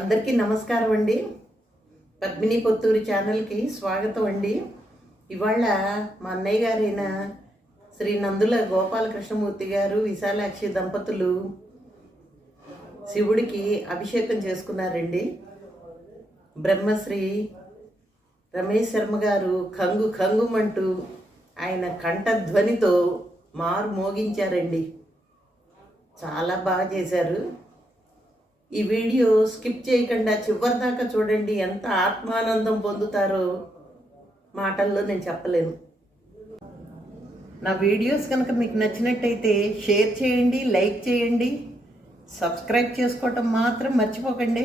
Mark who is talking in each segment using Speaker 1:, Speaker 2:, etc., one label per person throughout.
Speaker 1: అందరికీ నమస్కారం అండి. పద్మిని పొత్తూరి ఛానల్కి స్వాగతం అండి. ఇవాళ మా అన్నయ్య గారైన శ్రీ నందుల గోపాలకృష్ణమూర్తి గారు విశాలాక్షి దంపతులు శివుడికి అభిషేకం చేసుకున్నారండి. బ్రహ్మశ్రీ రమేష్ శర్మ గారు కంగు కంగుమంటూ ఆయన కంఠధ్వనితో మారు మోగించారండి. చాలా బాగా చేశారు. ఈ వీడియో స్కిప్ చేయకుండా చివరి దాకా చూడండి ఎంత ఆత్మానందం పొందుతారో మాటల్లో నేను చెప్పలేను. నా వీడియోస్ కనుక మీకు నచ్చినట్టయితే షేర్ చేయండి లైక్ చేయండి సబ్స్క్రైబ్ చేసుకోవటం మాత్రం మర్చిపోకండి.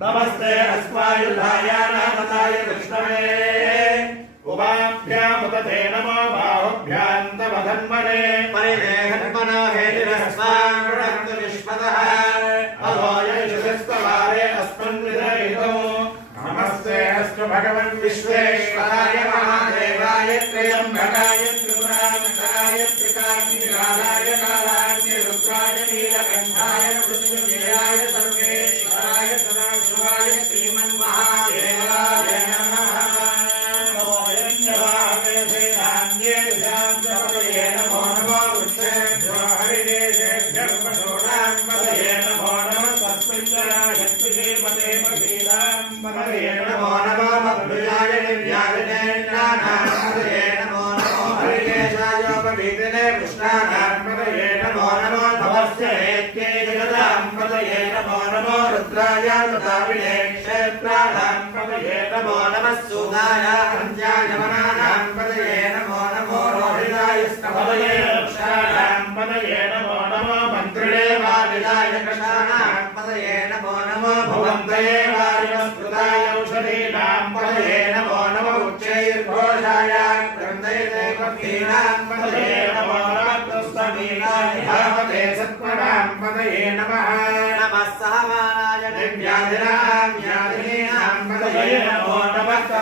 Speaker 1: नमस्ते अस्मायुधाय नामताय नमो
Speaker 2: बाहुभ्यान्तमधन्मने अस्मन् नमस्ते अस्तु भगवन् विश्वेश्वराय महादेवाय त्र्यम्बकाय त्रिपुरामकाय त्रि Adonai, ah,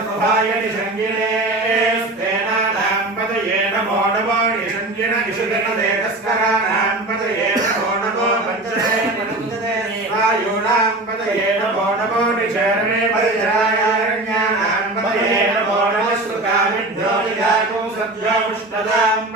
Speaker 2: నమః తత్వాయ నిషంగినే స్తేనానాంపదయే నమో నమో నిషంగిన ఇషుగణ దేకస్కరానాంపదయే నమో నమో పంచదే వాయునాంపదయే నమో నమో నిశరణే పరిచరాయారణ్యానాంపదయే నమో నమః శ్రుతామిభ్యో నిజాకో సద్యో ఉష్ణదాంపదయే నమో నమః శివభ్యో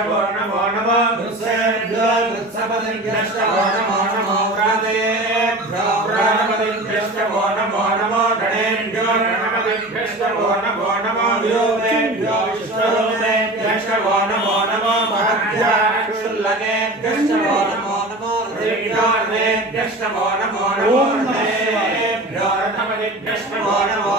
Speaker 2: नमो नमो नमो वृषेभ्यो वृत्सपतिभ्यश्च वो नमो नमो व्रातेभ्यो व्राणपतिभ्यश्च वो नमो नमो गणेभ्यो गणपतिभ्यश्च वो नमो नमो व्योमेभ्यो विश्वरूपेभ्यश्च वो नमो नमो महद्याक्षुल्लकेभ्यश्च वो नमो नमो हृदयेभ्यश्च वो नमो नमो हृदयेभ्यो रथपतिभ्यश्च वो नमो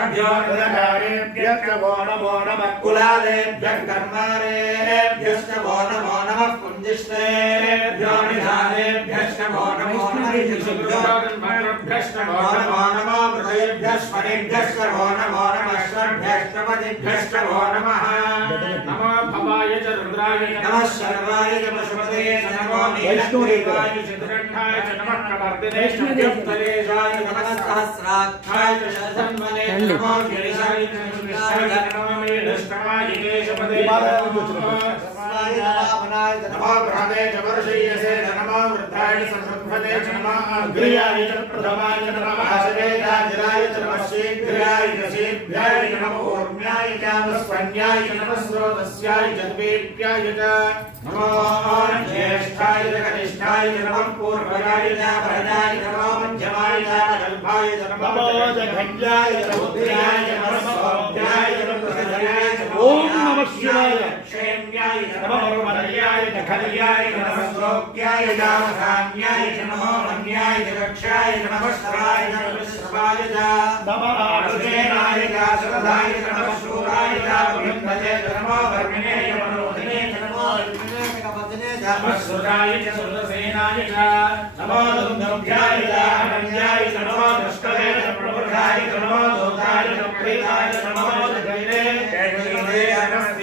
Speaker 2: नमः सक्षभ्यो ेभ्यश्च
Speaker 1: वो नमो नमः
Speaker 2: कुलालेभ्यः कर्मारेभ्यश्च वो नमो नमः कुञ्जिष्टेभ्यो निधानेभ्यश्च वो नमो नमः वो नमो नमो मृतेभ्यश्वरेभ्यश्च वो नमो नमः षड्भ्यष्टपदिभ्यश्च वो नमः
Speaker 1: नमो भवाय च रुद्राय
Speaker 2: नमः सर्वाय च पशुपते नमो
Speaker 1: वैष्णोदेवाय च नमः कवर्दिने च
Speaker 2: नमः सहस्राक्षाय च शतन्मने नमो नमो बृहदे च वर्षीयसे नमो वृद्धाय च च नमो अग्र्याय च प्रथमाय च नमः आशवेदाजिराय च नमः शीघ्राय च शीघ्राय च नमो ऊर्म्याय च नमः च नमः स्रोतस्याय च द्वेप्याय च नमो ज्येष्ठाय च कनिष्ठाय च नमः पूर्वजाय च भरजाय च नमो मध्यमाय च गल्भाय च नमो जघन्याय च बुद्ध्याय च नमः सौभ्याय च नमः प्रसन्याय
Speaker 1: नमः शिवाय।
Speaker 2: क्षेम्याय च
Speaker 1: नमः वरुणर्याय च खर्याय च नमः
Speaker 2: श्लोक्याय च धान्याय च नमो मन्याय च कक्षाय च नमः श्रवाय च नमः श्रवाय च
Speaker 1: नमः
Speaker 2: आरुजेनाय च श्रधाय च नमः शूराय च विन्दते च नमो वर्मिणे च मनोधिने च नमो विष्णुने च कपतिने च
Speaker 1: सुराय च सुरसेनाय च
Speaker 2: नमो दुन्दुभ्याय च अनन्याय च नमो दुष्टवे च प्रबुद्धाय च नमो दूताय च प्रीताय च नमो जगैने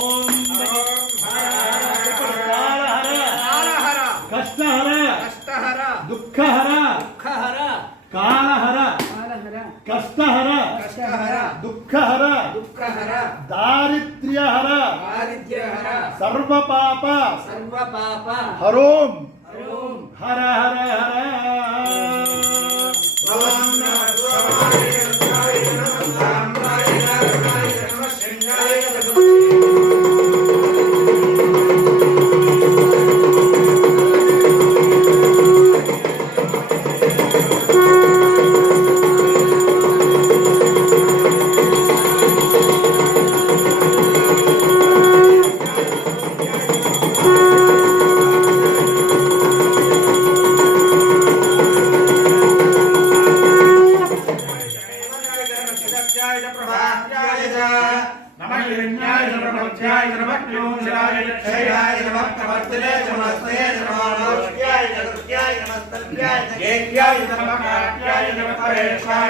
Speaker 2: ओम कष्ट हर दुख हर दुख हर काल हर कष्ट हर दुख हर दुख हर दारिद्र्य हर दारिद्र्य हर सर्व पाप सर्व पाप हरोम।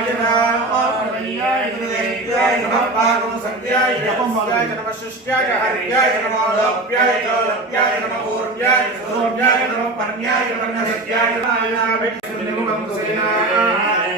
Speaker 2: परेशाय च नमः प्रमय्याय च देव्याय च नमः पागं सत्याय च नमस्याय च नमः शुष्याय च हर्याय च नमो लोप्याय च लोप्याय च नमः ऊर्व्याय च सूर्याय च नमः पर्ण्याय च नमः सत्याय च नायाभिक्षुनिमुखं सेनाय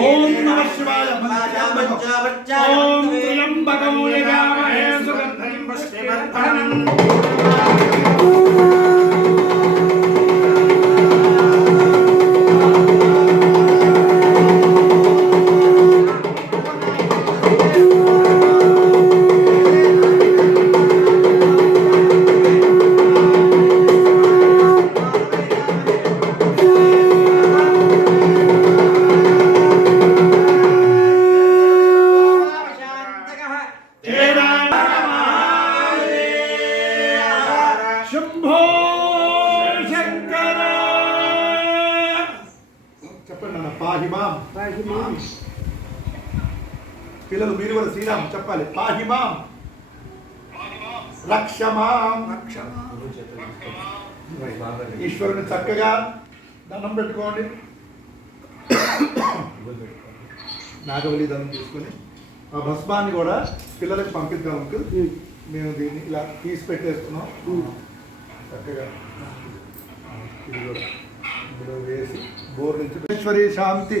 Speaker 1: ఓం నమ శివాయ ఓం యజామహే సుగంధం పుష్టివర్ధనం
Speaker 3: పిల్లలు మీరు కూడా శ్రీరామ్ చెప్పాలి. పాహిమాం. రక్షమాం ఈశ్వరుని చక్కగా దండం పెట్టుకోండి. నాగవల్లి దండం తీసుకొని ఆ భస్మాన్ని కూడా పిల్లలకు పంపిద్దాం అంకుల్. మేము దీన్ని ఇలా తీసి పెట్టేస్తున్నాం. చక్కగా ఇది కూడా ఇందులో వేసి బోర్ నుంచి శాంతి.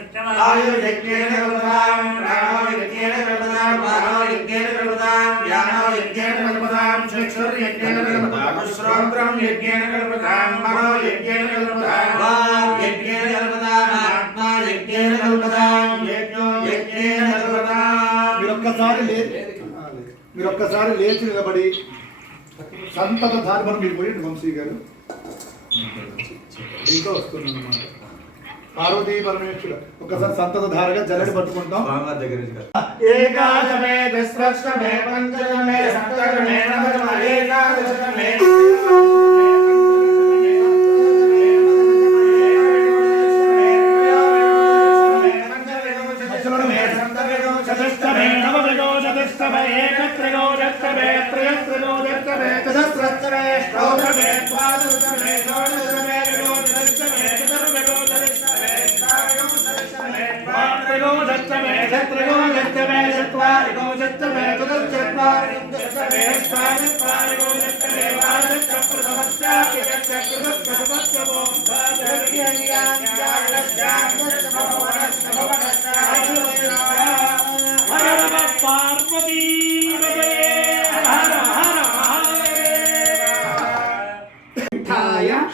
Speaker 2: పష్టోహీజమే కుషాగమే కుషాగమే హస్తమే నత్వాశ్మే ఆయుర్యజ్ఞేన కల్పదాం ప్రాణోయజ్ఞేన కల్పదాం మానోయజ్ఞేన కల్పదాం జ్ఞానోయజ్ఞేన కల్పదాం చక్షుర్యజ్ఞేన కల్పదాం శ్రోత్రం యజ్ఞేన కల్పదాం మనోయజ్ఞేన కల్పదాం వాగ్యజ్ఞేన కల్పదాం ఆత్మా యజ్ఞేన కల్పదాం యజ్ఞో యజ్ఞేన కల్పదాం
Speaker 3: మీరు ఒక్కసారి లే లేచి నిలబడి సంతత ధారమని మీరు పోయండి వంశీ గారు. ఇంకా వస్తుందన్నమాట. పార్వతీ పరమేశ్వర ఒక్కసారి సంతత ధారగా జల్లడి పట్టుకుంటాం.
Speaker 2: ఏకాదశమే.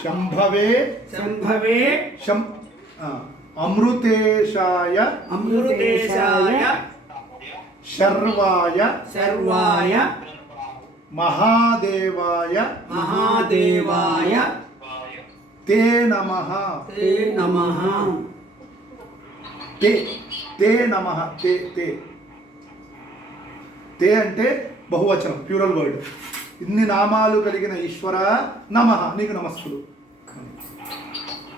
Speaker 1: शम्भवे
Speaker 3: शम्भवे शम् अमृतेशाय
Speaker 1: अमृतेशाय
Speaker 3: शर्वाय
Speaker 1: शर्वाय
Speaker 3: మహాదేవాయ
Speaker 1: మహాదేవాయ
Speaker 3: తే నమః.
Speaker 1: తే నమః.
Speaker 3: తే తే నమ. తే తే. తే అంటే బహువచనం ప్యూరల్ వర్డ్. ఇన్ని నామాలు కలిగిన ఈశ్వర నమ నీకు నమస్సులు.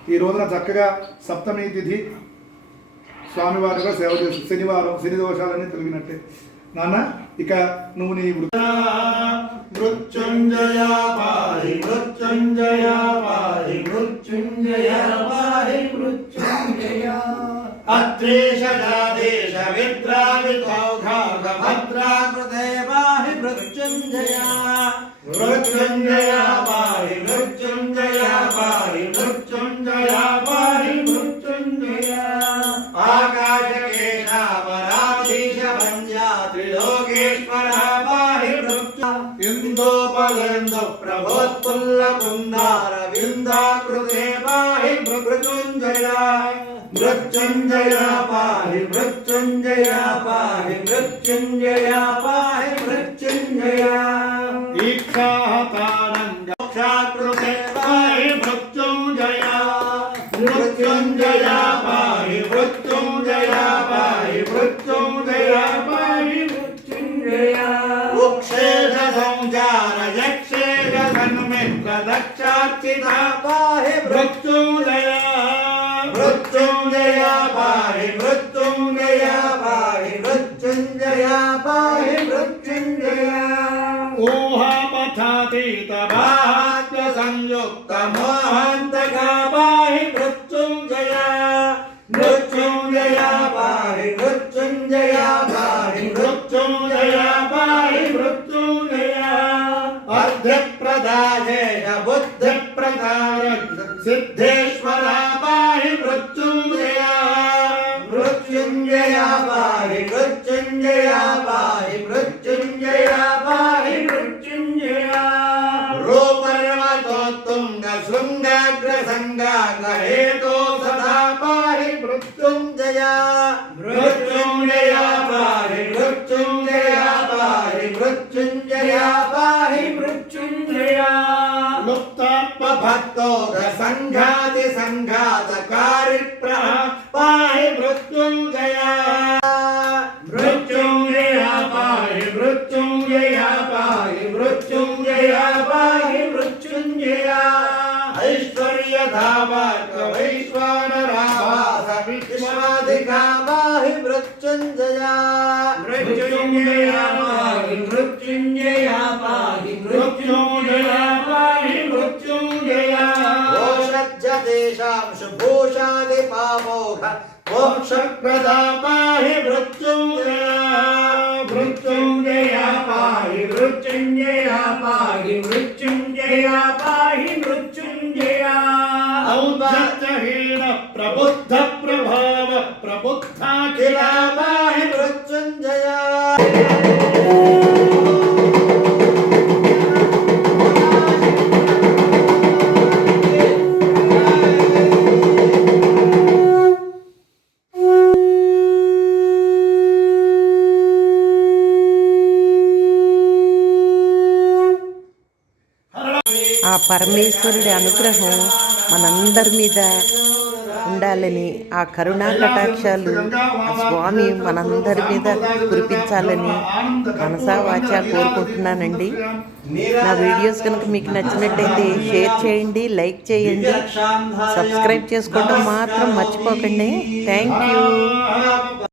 Speaker 3: ఈ రోజున చక్కగా సప్తమి తిథి స్వామివారిగా సేవ చేస్తూ శనివారం శని దోషాలన్నీ తొలగినట్టే. నాన్న ఇక నువ్వు నీ మృత్యుంజయ పారి మృత్యుంజయ పారి మృత్యుంజయ పారి మృత్యుంజయ.
Speaker 2: అత్రేషజాదేశ విద్రావితౌఘాగ భద్రాకృతే పాహి మృత్యుంజయ. మృత్యుంజయ ఇందోపలేందు ప్రభోత్పుల్ల కుందార పాహి మృత్యుంజయ. మృత్యుంజయ పాహి మృత్యుంజయ పాహి మృత్యుంజయ పాహి మృత్యుంజయ.
Speaker 3: దీక్షాహతానంగ
Speaker 2: रक्षार्चिता वृक्षो राधेश बुद्धिप्रदारं सिद्धेश्वरा पाहि वृद्ध। संघाति संघात संघातकारिप्रः पाहि मृत्युञ्जया मृत्युञ्जया पाहि मृत्युंजया पाहि मृत्युञ्जया पाहि मृत्युञ्जया ऐश्वर्यधावाकवैश्वानरावासविश्वाधिका पाहि मृत्युंजया मृत्युंजया पाहि मृत्युंजया वंशभूषादिपामोघ वंशप्रदा पाहि मृत्युञ्जया मृत्युञ्जया पाहि मृत्युञ्जया पाहि मृत्युञ्जया पाहि मृत्युञ्जया।
Speaker 3: औदात्यहीन प्रबुद्ध प्रभाव प्रबुद्धा
Speaker 2: किला पाहि मृत्युञ्जया।
Speaker 4: ఆ పరమేశ్వరుడి అనుగ్రహం మనందరి మీద ఉండాలని ఆ కరుణా కటాక్షాలు ఆ స్వామి మనందరి మీద కురిపించాలని మనసా వాచా కోరుకుంటున్నానండి. నా వీడియోస్ కనుక మీకు నచ్చినట్టయితే షేర్ చేయండి లైక్ చేయండి సబ్స్క్రైబ్ చేసుకోవడం మాత్రం మర్చిపోకండి. Thank you.